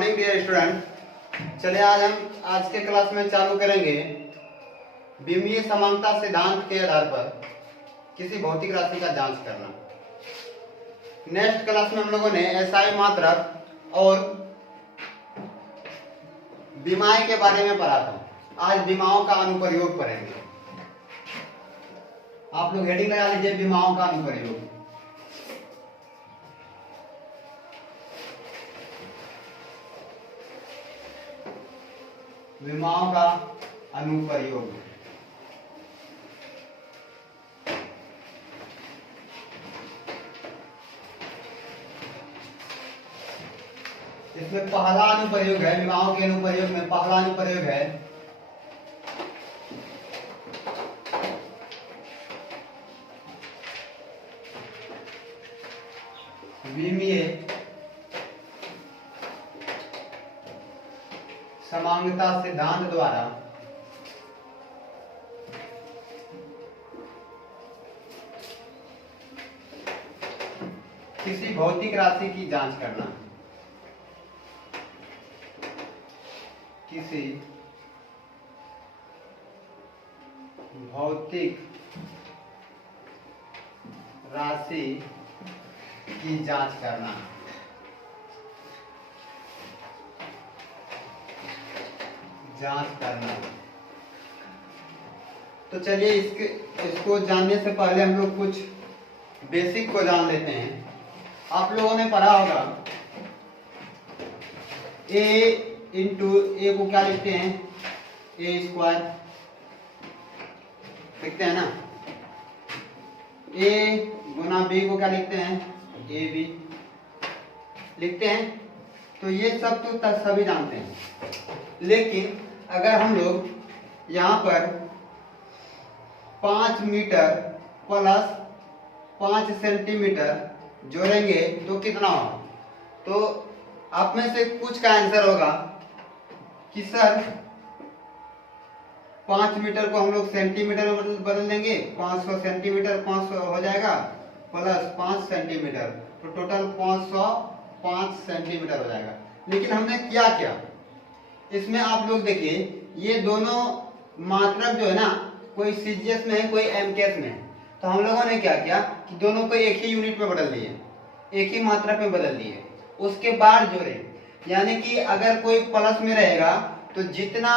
Morning dear student. चलिए आज के क्लास में चालू करेंगे विमीय समानता सिद्धांत के आधार पर किसी भौतिक राशि का जांच करना। नेक्स्ट क्लास में हम लोगों ने एसआई मात्रक और विमाएं के बारे में पढ़ा था। आज विमाओं का अनुप्रयोग पढ़ेंगे। आप लोग हेडिंग लगा लीजिए, विमाओं का अनुप्रयोग। विमाओं का अनुप्रयोग। इसमें पहला अनुप्रयोग है, विमाओं के अनुप्रयोग में पहला अनुप्रयोग है विमीय समांगता सिद्धांत द्वारा किसी भौतिक राशि की जांच करना। किसी भौतिक राशि की जांच करना। तो चलिए इसको जानने से पहले हम लोग कुछ बेसिक को जान लेते हैं। आप लोगों ने पढ़ा होगा ए को क्या लिखते हैं, ए स्क्वायर लिखते हैं ना। ए गुना बी को क्या लिखते हैं, ए बी लिखते हैं। तो ये सब तो सभी जानते हैं, लेकिन अगर हम लोग यहाँ पर 5 मीटर प्लस 5 सेंटीमीटर जोड़ेंगे तो कितना होगा? तो आप में से कुछ का आंसर होगा कि सर 5 मीटर को हम लोग सेंटीमीटर में बदल देंगे, 500 सेंटीमीटर 500 हो जाएगा प्लस 5 सेंटीमीटर, तो टोटल 505 सेंटीमीटर हो जाएगा। लेकिन हमने क्या किया इसमें, आप लोग देखिए, ये दोनों मात्रक जो है ना, कोई सीजीएस में है, कोई एमकेएस में है। तो हम लोगों ने क्या किया कि दोनों को एक ही यूनिट में बदल दिए, एक ही मात्रक में बदल दिए, उसके बाद जोड़े। यानी कि अगर कोई प्लस में रहेगा तो जितना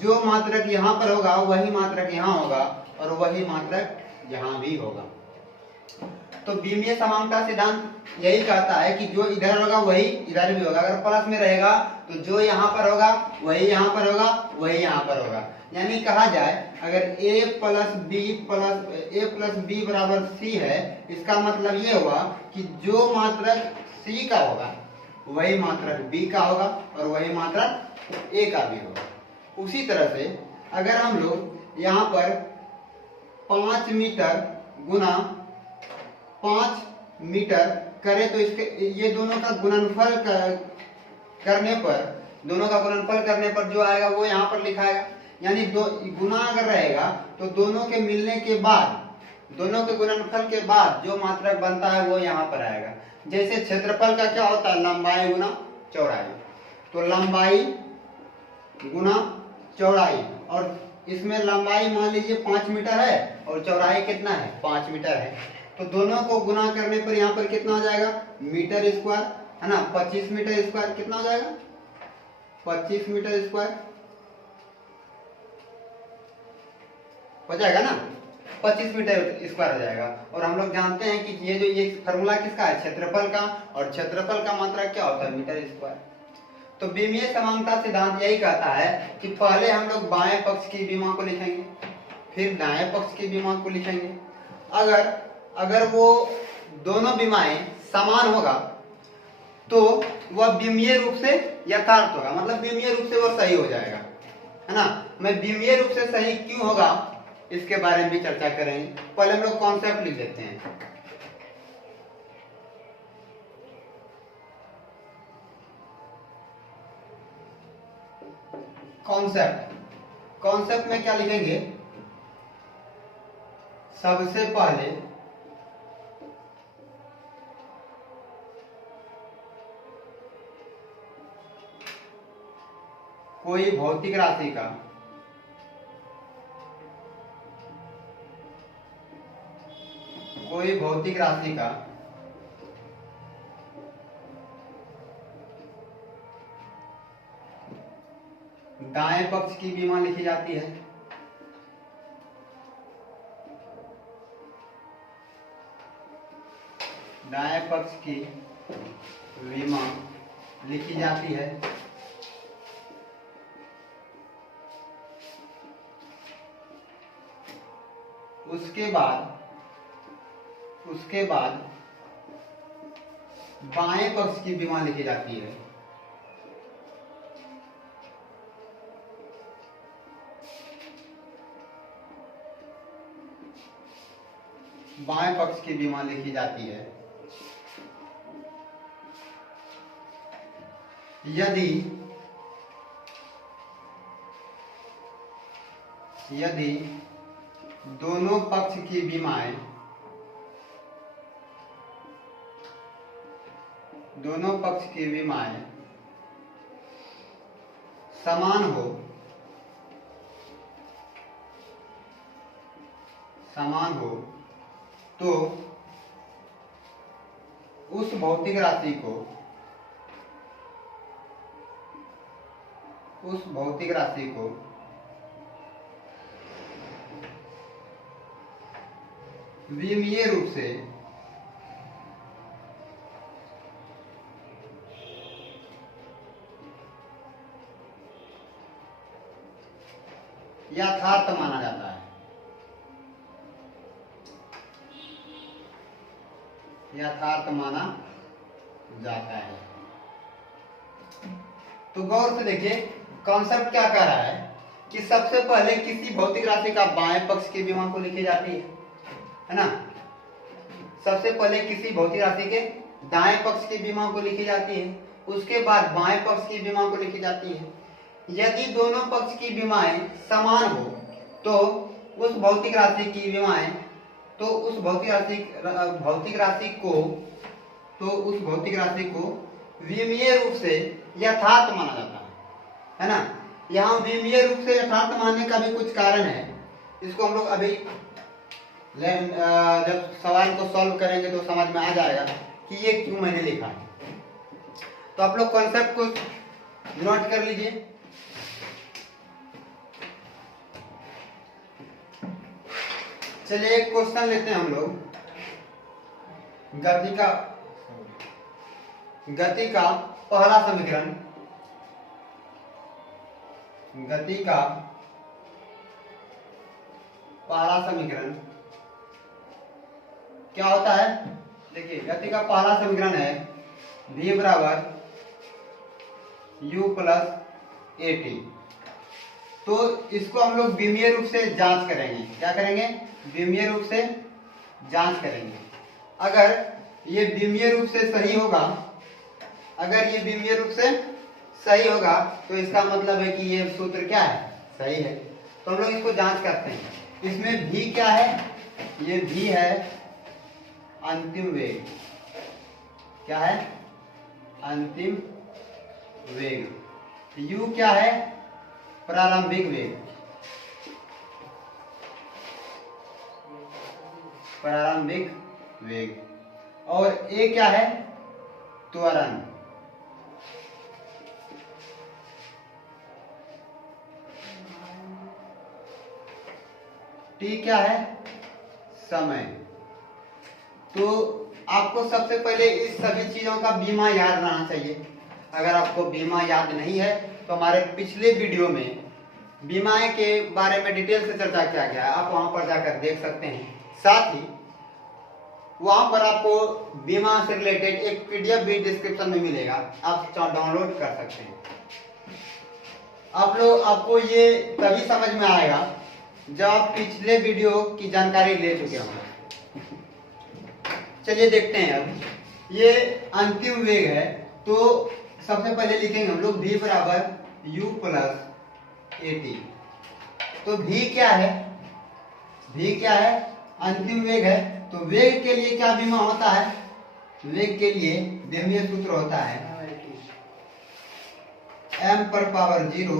जो मात्रक यहाँ पर होगा वही मात्रक यहाँ होगा और वही मात्रक यहाँ भी होगा। तो विमीय समानता सिद्धांत यही कहता है कि जो इधर होगा वही इधर भी होगा। अगर प्लस में रहेगा तो जो यहाँ पर होगा वही यहाँ पर होगा, वही यहाँ पर होगा। यानी कहा जाए अगर a प्लस बी बराबर c है, इसका मतलब ये हुआ कि जो मात्रक c का होगा वही मात्रक b का होगा और वही मात्रक a का भी होगा। उसी तरह से अगर हम लोग यहाँ पर 5 मीटर गुना 5 मीटर करें तो इसके ये दोनों का गुणनफल करने पर जो आएगा वो यहाँ पर लिखाएगा। यानी दो गुना अगर रहेगा तो दोनों के मिलने के बाद, दोनों के गुणनफल के बाद जो मात्रक बनता है वो यहाँ पर आएगा। जैसे क्षेत्रफल का क्या होता है, लंबाई गुना चौड़ाई। तो लंबाई गुना चौड़ाई, और इसमें लंबाई मान लीजिए 5 मीटर है और चौड़ाई कितना है, 5 मीटर है। तो दोनों को गुना करने पर यहाँ पर कितना हो जाएगा, मीटर स्क्वायर है ना। 25 मीटर स्क्वायर कितना हो जाएगा, 25 मीटर स्क्वायर हो जाएगा ना, 25 मीटर स्क्वायर हो जाएगा। और हम लोग जानते हैं कि ये फॉर्मूला किसका है, क्षेत्रफल का, और क्षेत्रफल का मात्रक क्या होता है, मीटर स्क्वायर। तो विमीय समानता सिद्धांत यही कहता है कि पहले हम लोग बाएं पक्ष की विमा को लिखेंगे, फिर दाएं पक्ष की विमा को लिखेंगे। अगर वो दोनों विमाएं समान होगा तो वह विमीय रूप से यथार्थ होगा, मतलब विमीय रूप से वो सही हो जाएगा, है ना। मैं विमीय रूप से सही क्यों होगा इसके बारे में भी चर्चा करेंगे। पहले हम लोग कॉन्सेप्ट लिख देते हैं। कॉन्सेप्ट में क्या लिखेंगे, सबसे पहले कोई भौतिक राशि का दाएं पक्ष की विमा लिखी जाती है। दाएं पक्ष की विमा लिखी जाती है। उसके बाद बाएं पक्ष की विमा लिखी जाती है। बाएं पक्ष की विमा लिखी जाती है। यदि दोनों पक्ष की विमाएं समान हो तो उस भौतिक राशि को विमीय रूप से यथार्थ माना जाता है। तो गौर से देखिए कॉन्सेप्ट क्या कह रहा है कि सबसे पहले किसी भौतिक राशि का बाएं पक्ष की विमा को लिखी जाती है ना। सबसे पहले किसी भौतिक राशि के दाएं पक्ष की विमा को लिखी जाती है, उसके बाद बाएं पक्ष की विमा को लिखी जाती है। यदि दोनों पक्ष की विमाएं समान हो तो उस भौतिक राशि की विमाएं उस भौतिक राशि को विमीय रूप से यथार्थ माना जाता है ना। यहाँ विमीय रूप से यथार्थ मानने का भी कुछ कारण है। इसको हम लोग अभी जब सवाल को सॉल्व करेंगे तो समझ में आ जाएगा कि ये क्यों मैंने लिखा है। तो आप लोग कॉन्सेप्ट को नोट कर लीजिए। चलिए एक क्वेश्चन लेते हैं हम लोग। गति का पहला समीकरण क्या होता है? देखिए गति का पहला समीकरण है v बराबर u प्लस at। तो इसको हम लोग विमीय रूप से जांच करेंगे। क्या करेंगे? विमीय रूप से जांच करेंगे। अगर ये विमीय रूप से सही होगा, तो इसका मतलब है कि ये सूत्र क्या है? सही है। तो हम लोग इसको जांच करते हैं। इसमें v क्या है? ये v है अंतिम वेग। क्या है? अंतिम वेग। u क्या है? प्रारंभिक वेग। और a क्या है? त्वरण। t क्या है? समय। तो आपको सबसे पहले इस सभी चीजों का बीमा याद रहना चाहिए। अगर आपको बीमा याद नहीं है तो हमारे पिछले वीडियो में बीमाएं के बारे में डिटेल से चर्चा किया गया है, आप वहां पर जाकर देख सकते हैं। साथ ही वहां पर आपको बीमा से रिलेटेड एक पीडीएफ भी डिस्क्रिप्शन में मिलेगा, आप डाउनलोड कर सकते हैं। आपको ये तभी समझ में आएगा जब आप पिछले वीडियो की जानकारी ले चुके होंगे। चलिए देखते हैं। अब ये अंतिम वेग है, तो सबसे पहले लिखेंगे हम लोग v बराबर u प्लस at। तो v क्या है? अंतिम वेग है। तो वेग के लिए क्या बीमा होता है? वेग के लिए विमीय सूत्र होता है m पर पावर 0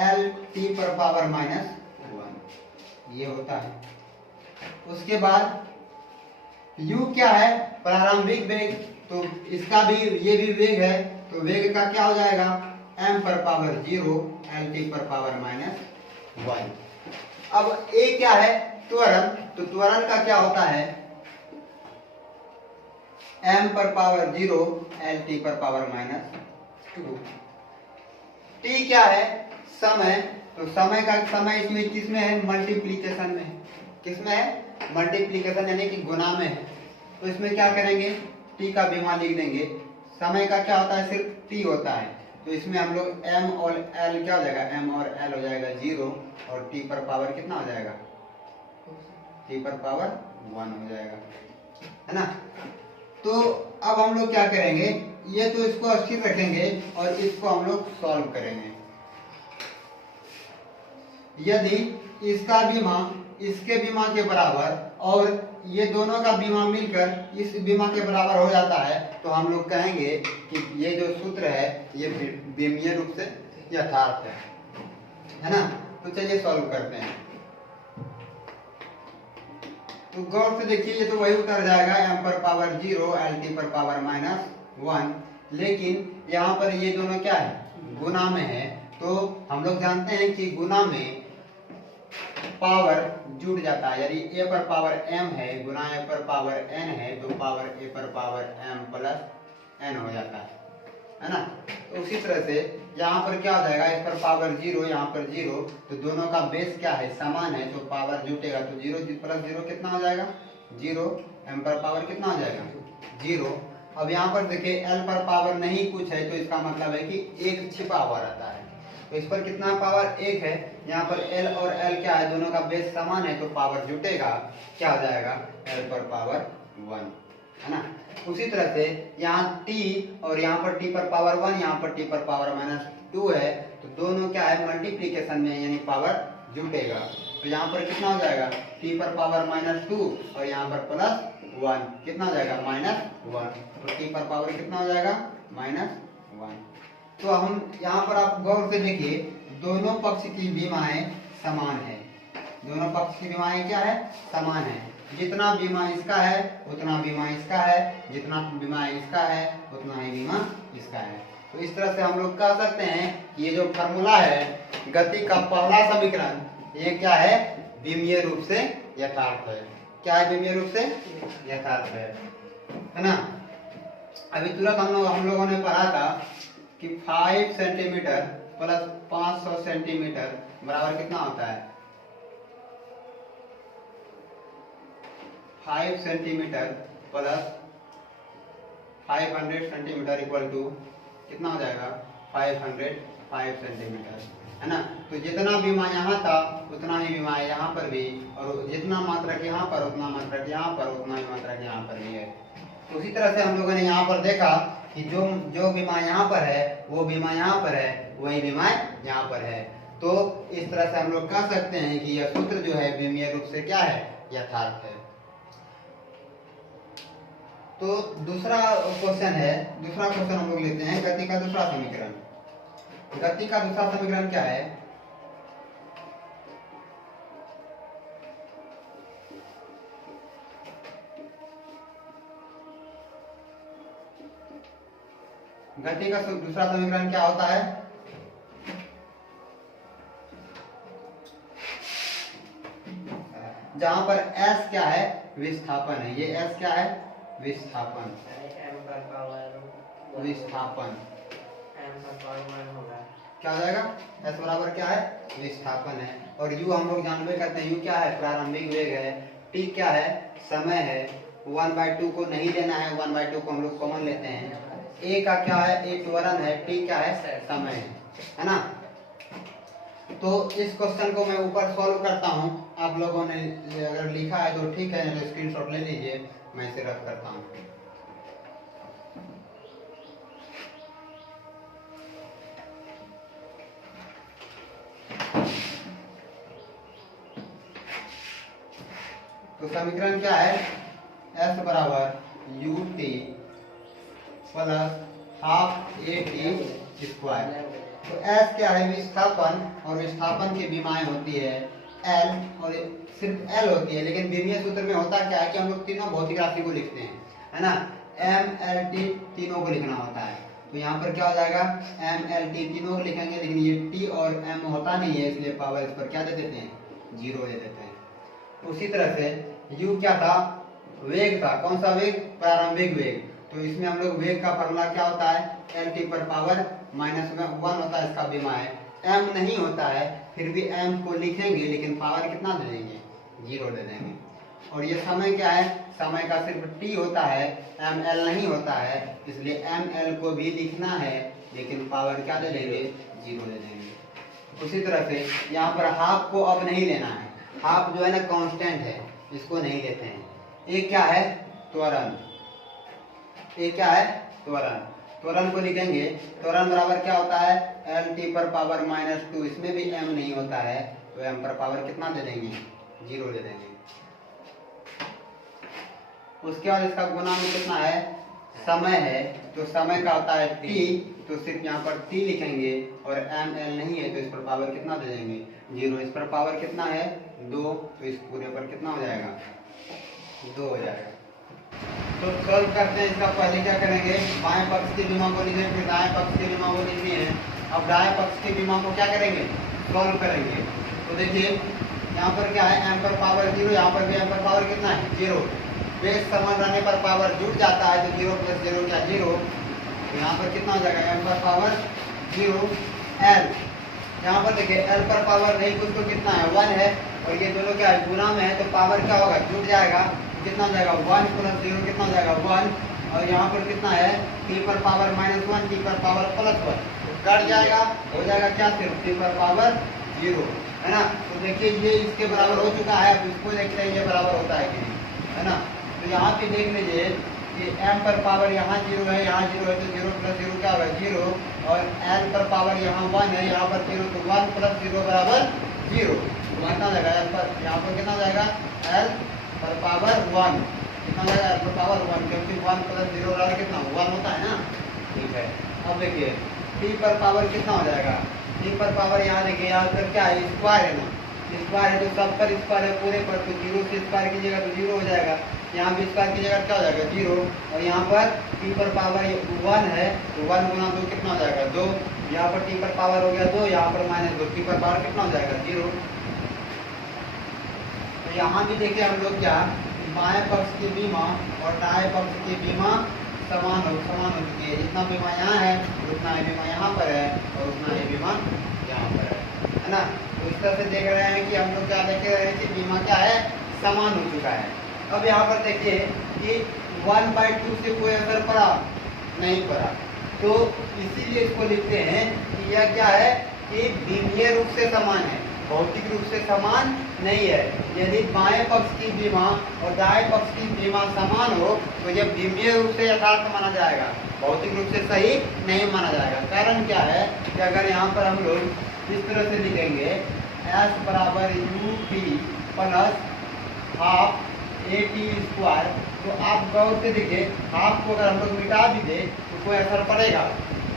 l t पर पावर -1 ये होता है। उसके बाद u क्या है? प्रारंभिक वेग, तो इसका भी ये भी वेग है, तो वेग का क्या हो जाएगा? m पर पावर 0 l t पर पावर -1। अब a क्या है? त्वरण, तो त्वरण का क्या होता है? m पर पावर 0 l t पर पावर -2। t क्या है? समय, तो समय का समय इसमें किसमें है? मल्टीप्लीकेशन में। किसमें है? मल्टीप्लीकेशन यानी कि गुना में है। तो इसमें क्या करेंगे? t का विमा लिख देंगे। समय का क्या होता है? सिर्फ t होता है, तो इसमें हम लोग m और l क्या हो जाएगा? m और l हो जाएगा 0 और t पर पावर कितना हो जाएगा? t पर पावर 1 हो जाएगा, है ना। तो अब हम लोग क्या करेंगे? ये तो इसको स्थिर रखेंगे और इसको हम लोग सॉल्व करेंगे। यदि इसका बीमा इसके बीमा के बराबर और ये दोनों का बीमा मिलकर इस बीमा के बराबर हो जाता है, तो हम लोग कहेंगे कि ये जो सूत्र है ये बीमीय रूप से यथार्थ है ना। तो चलिए सॉल्व करते हैं। तो गौर से देखिए, ये तो वही उतर जाएगा m पर पावर 0 l t पर पावर -1, लेकिन यहाँ पर ये दोनों क्या है? गुना में है। तो हम लोग जानते हैं कि गुना में पावर जुड़ जाता है, यदि a पर पावर m है गुना a पर पावर n है, तो पावर a पर पावर m प्लस n हो जाता है ना। तो उसी तरह से यहाँ पर क्या हो जाएगा? इस पर पावर 0 यहाँ पर 0, तो दोनों का बेस क्या है? समान है, तो पावर जुटेगा, तो 0 प्लस 0 कितना हो जाएगा? 0। m पर पावर कितना हो जाएगा? 0। अब यहाँ पर देखिए l पर पावर नहीं कुछ है, तो इसका मतलब है कि 1 छिपा हुआ रहता है, तो इस पर कितना पावर? 1 है। यहाँ पर l और l क्या है? दोनों का बेस समान है, तो पावर जुटेगा, क्या हो जाएगा? l पर पावर 1, है ना। उसी तरह से यहाँ t और यहाँ पर t पर पावर 1, यहाँ पर t पर पावर -2 है, तो दोनों क्या है? मल्टीप्लीकेशन में, यानी पावर जुटेगा। तो यहाँ पर कितना हो जाएगा? t पर पावर -2 और यहाँ पर +1 कितना हो जाएगा? -1। तो t पर पावर कितना हो जाएगा? -1। तो हम यहाँ पर आप गौर से देखिए, दोनों पक्ष की बीमाएं समान है। दोनों पक्ष की बीमाएं क्या है? समान है। जितना बीमा इसका है उतना बीमा इसका है, जितना बीमा इसका है उतना ही बीमा इसका है। तो इस तरह से हम लोग कह सकते हैं कि ये जो फार्मूला है गति का पहला समीकरण, ये क्या है? विमीय रूप से यथार्थ है। क्या है? विमीय रूप से यथार्थ है ना। अभी तुरंत हम लोगों ने पढ़ा था कि 5 सेंटीमीटर प्लस 500 सेंटीमीटर बराबर कितना होता है? 5 centimetre plus 500 centimetre equal to कितना हो जाएगा? 505 सेंटीमीटर, है ना। तो जितना बीमा यहाँ था उतना ही बीमा है यहाँ पर भी, और जितना मात्रक यहाँ पर उतना मात्रक यहाँ पर, उतना ही मात्रक यहाँ पर भी है। उसी तरह से हम लोगों ने यहाँ पर देखा कि जो बीमा यहाँ पर है वो बीमा यहाँ पर है, वही बीमा यहाँ पर है। तो इस तरह से हम लोग कह सकते हैं कि यह सूत्र जो है विमीय रूप से क्या है? यथार्थ है। तो दूसरा क्वेश्चन हम लोग लेते हैं, गति का दूसरा समीकरण। गति का दूसरा समीकरण क्या है? गति का दूसरा समीकरण क्या होता है? जहां पर s क्या है? विस्थापन है। ये s क्या है? विस्थापन। विस्थापन क्या हो जाएगा? s बराबर क्या है? विस्थापन है। और u हम लोग जानबे करते हैं, u क्या है? प्रारंभिक वेग है। t क्या है? समय है। 1/2 को नहीं लेना है, 1/2 को हम लोग कॉमन लेते हैं। a का क्या है? a त्वरण है। t क्या है? समय है ना। तो इस क्वेश्चन को मैं ऊपर सॉल्व करता हूं। आप लोगों ने अगर लिखा है तो ठीक है, नहीं तो स्क्रीनशॉट ले लीजिए, मैं इसे रद्द करता हूं। तो समीकरण क्या है? s बराबर ut प्लस ½ at स्क्वायर। तो एस क्या है, विस्थापन, और विस्थापन की विमाएं होती है एल, और सिर्फ एल होती है, लेकिन विमीय सूत्र में होता क्या है कि हम लोग तीनों भौतिक राशि को लिखते हैं, है ना, एम एल टी तीनों को लिखना होता है। तो यहाँ पर क्या हो जाएगा, एम एल टी तीनों को लिखेंगे, लेकिन ये टी और एम होता नहीं है, इसलिए पावर इस पर क्या दे देते हैं, 0 दे देते हैं। उसी तरह से यू क्या था, वेग था, कौन सा वेग, प्रारंभिक वेग। तो इसमें हम लोग वेग का फॉर्मूला क्या होता है, एल टी पर पावर -1 होता है, इसका विमा है। एम नहीं होता है, फिर भी एम को लिखेंगे, लेकिन पावर कितना दे देंगे, 0 दे देंगे। और ये समय क्या है, समय का सिर्फ टी होता है, एम एल नहीं होता है, इसलिए एम एल को भी लिखना है, लेकिन पावर क्या दे देंगे, 0 दे देंगे। उसी तरह से यहाँ पर हाफ को अब नहीं लेना है, हाफ जो है ना कांस्टेंट है, इसको नहीं लेते हैं। ये क्या है, त्वरण, ये क्या है, त्वरण, त्वरण को लिखेंगे, त्वरण बराबर क्या होता है, एल टी पर पावर -2, इसमें भी एम नहीं होता है, तो एम पर पावर कितना दे देंगे, 0 दे देंगे। उसके बाद इसका गुणांक कितना है, समय है, तो समय का होता है t, तो सिर्फ यहाँ पर t लिखेंगे, और एम एल नहीं है, तो इस पर पावर कितना दे देंगे, 0। इस पर पावर कितना है, 2, तो इस पूरे पर कितना हो जाएगा, 2 हो जाएगा। तो सॉल्व करते हैं इसका। पहले क्या करेंगे, बाएं पक्ष की विमा को लिखेंगे, फिर दाएं पक्ष की विमा को लिखनी है। अब दाएं पक्ष की विमा को क्या करेंगे, सॉल्व करेंगे। तो देखिए यहाँ पर क्या है, m पर पावर 0, यहाँ पर भी m पर पावर कितना है, 0। बेस समान रहने पर पावर जुड़ जाता है, तो 0 + 0 क्या 0। तो यहाँ पर कितना हो जाएगा, m पर पावर 0 l। यहाँ पर देखिए l पर पावर नहीं कुछ, तो कितना है, 1 है, और ये दोनों क्या है, गुणा में है, तो पावर क्या होगा, जुड़ जाएगा, कितना हो जाएगा, 1 + 0 कितना हो जाएगा, 1। और यहाँ पर कितना है, t पर पावर -1, t पर पावर +1, तो कट जाएगा, हो जाएगा क्या, सिर्फ t पर पावर 0, है ना। तो देखिए ये इसके बराबर हो चुका है, अब इसको देखते हैं ये बराबर होता है कि नहीं, है ना। तो यहाँ पे देख लीजिए कि m पर पावर यहाँ 0 है, यहाँ 0 है, तो 0 + 0 क्या होगा, 0, और l पर पावर यहाँ 1 है, यहाँ पर 0, तो 1 + 0 बराबर 0। तो कितना हो जाएगा, यहाँ पर कितना हो जाएगा, l पर पावर 1 कितना हो जाएगा, l पर पावर 1, क्योंकि 1 + 0 बराबर कितना 1 होता है ना, ठीक है। अब देखिए t पर पावर कितना हो जाएगा, t पर पावर यहाँ देखिए, यहाँ पर क्या है, स्क्वायर है ना, स्क्वायर है, तो सब पर स्क्वायर है पूरे पर, तो 0 से स्क्वायर कीजिएगा तो 0 हो जाएगा, यहाँ भी स्क्वायर कीजिएगा क्या हो जाएगा, 0। और यहाँ पर t पर पावर 1 है, तो 1 × 2 कितना हो जाएगा, 2। यहाँ पर t पर पावर हो गया 2, यहाँ पर -2, t पर पावर कितना हो जाएगा, 0। तो यहाँ भी देखिए हम लोग क्या, बाएं पक्ष की विमा और दाएं पक्ष की विमा समान हो चुकी है। जितना विमा यहाँ है उतना ही विमा यहाँ पर है, और उतना ही विमा यहाँ पर है ना। तो इस तरह से देख रहे हैं कि हम लोग क्या देख रहे हैं कि विमा क्या है, समान हो चुका है। अब यहाँ पर देखिए कि 1/2 से कोई असर पड़ा नहीं पड़ा, तो इसीलिए इसको लिखते हैं कि यह क्या है, कि विमीय रूप से समान है, भौतिक रूप से समान नहीं है। यदि बाएं पक्ष की विमा और दाएं पक्ष की विमा समान हो, तो यह विमीय रूप से यथार्थ माना जाएगा, भौतिक रूप से सही नहीं माना जाएगा। कारण क्या है कि अगर यहाँ पर हम लोग इस तरह से लिखेंगे, S = UT + ½ AT², तो आप गौर से देखिए, हाफ को अगर हम लोग मिटा भी दे तो कोई असर पड़ेगा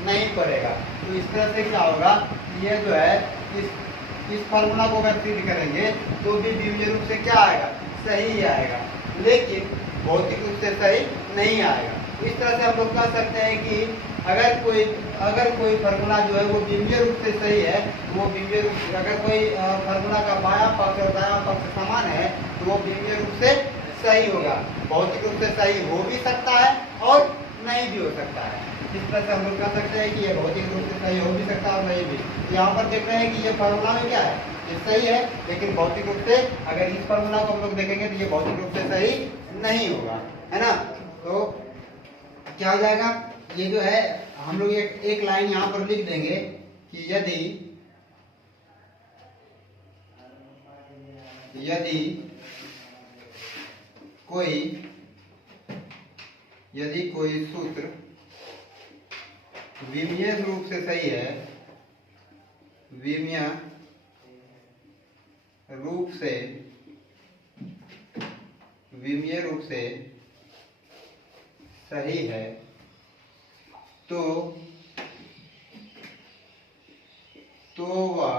नहीं पड़ेगा। तो इस तरह से क्या होगा, ये जो है इस फार्मूला को अगर सिद्ध करेंगे तो भी विमीय रूप से क्या आएगा, सही आएगा, लेकिन भौतिक रूप से सही नहीं आएगा। इस तरह से हम लोग कह सकते हैं कि अगर कोई फार्मूला जो है वो विमीय रूप से सही है, वो विमीय रूप, अगर कोई फार्मूला का बायां पक्ष और दायां पक्ष समान है, तो वो विमीय रूप से सही होगा। भौतिक रूप से सही हो भी सकता है और नहीं भी हो सकता है। इस तरह से हम लोग कह सकते हैं कि ये भौतिक रूप से सही हो भी सकता है और नहीं भी। तो यहाँ पर देख रहे हैं कि ये फार्मूला में क्या है, ये सही है, लेकिन भौतिक रूप से अगर इस फार्मूला को हम लोग देखेंगे तो ये भौतिक रूप से सही नहीं होगा, है ना। तो क्या हो जाएगा, ये जो है हम लोग एक लाइन यहाँ पर लिख देंगे कि यदि कोई सूत्र विमीय रूप से सही है, विमीय रूप से सही है, तो तो वह,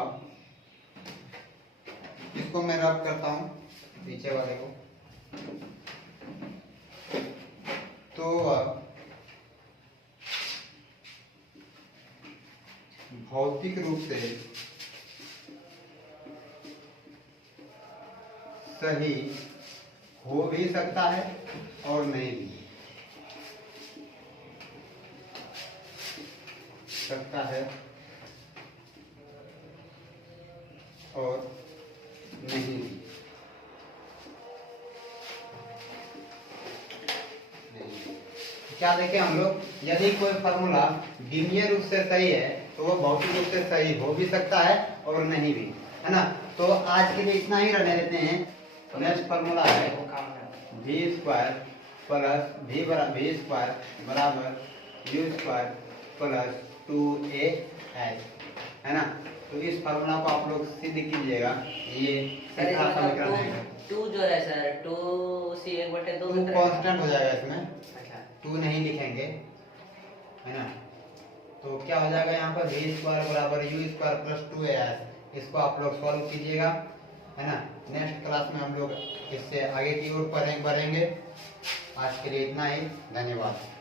इसको मैं रब करता हूं नीचे वाले को, तो वह भौतिक रूप से सही हो भी सकता है और नहीं भी सकता है और नहीं भी। क्या देखें हम लोग, यदि कोई फॉर्मूला लीनियर रूप से सही है तो वो भौतिक रूप से सही हो भी सकता है और नहीं भी, है ना। तो आज के लिए इतना ही रहने देते हैं। नेक्स्ट फॉर्मूला है v square plus v square बराबर u स्क्वायर प्लस 2a है ना। तो इस फॉर्मूला को आप लोग सिद्ध कीजिएगा। ये समीकरण है। 2 जो है सर 2c1/2 कांस्टेंट हो जाएगा इसमें, अच्छा 2 नहीं लिखेंगे, है ना। तो क्या हो जाएगा यहाँ पर v स्क्वायर बराबर u स्क्वायर प्लस 2a। इसको आप लोग सॉल्व कीजिएगा, है ना। नेक्स्ट क्लास में हम लोग इससे आगे की ओर बढ़ेंगे। आज के लिए इतना ही, धन्यवाद।